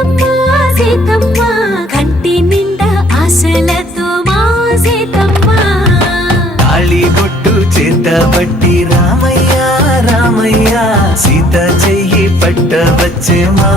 సీతమ్మ సీతమ్మ కంటి నిండా ఆశలతో మా సీతమ్మ తాళి బొట్టు చేత బట్టి రామయ్య రామయ్య సీత చెయ్యి పట్ట వచ్చే మా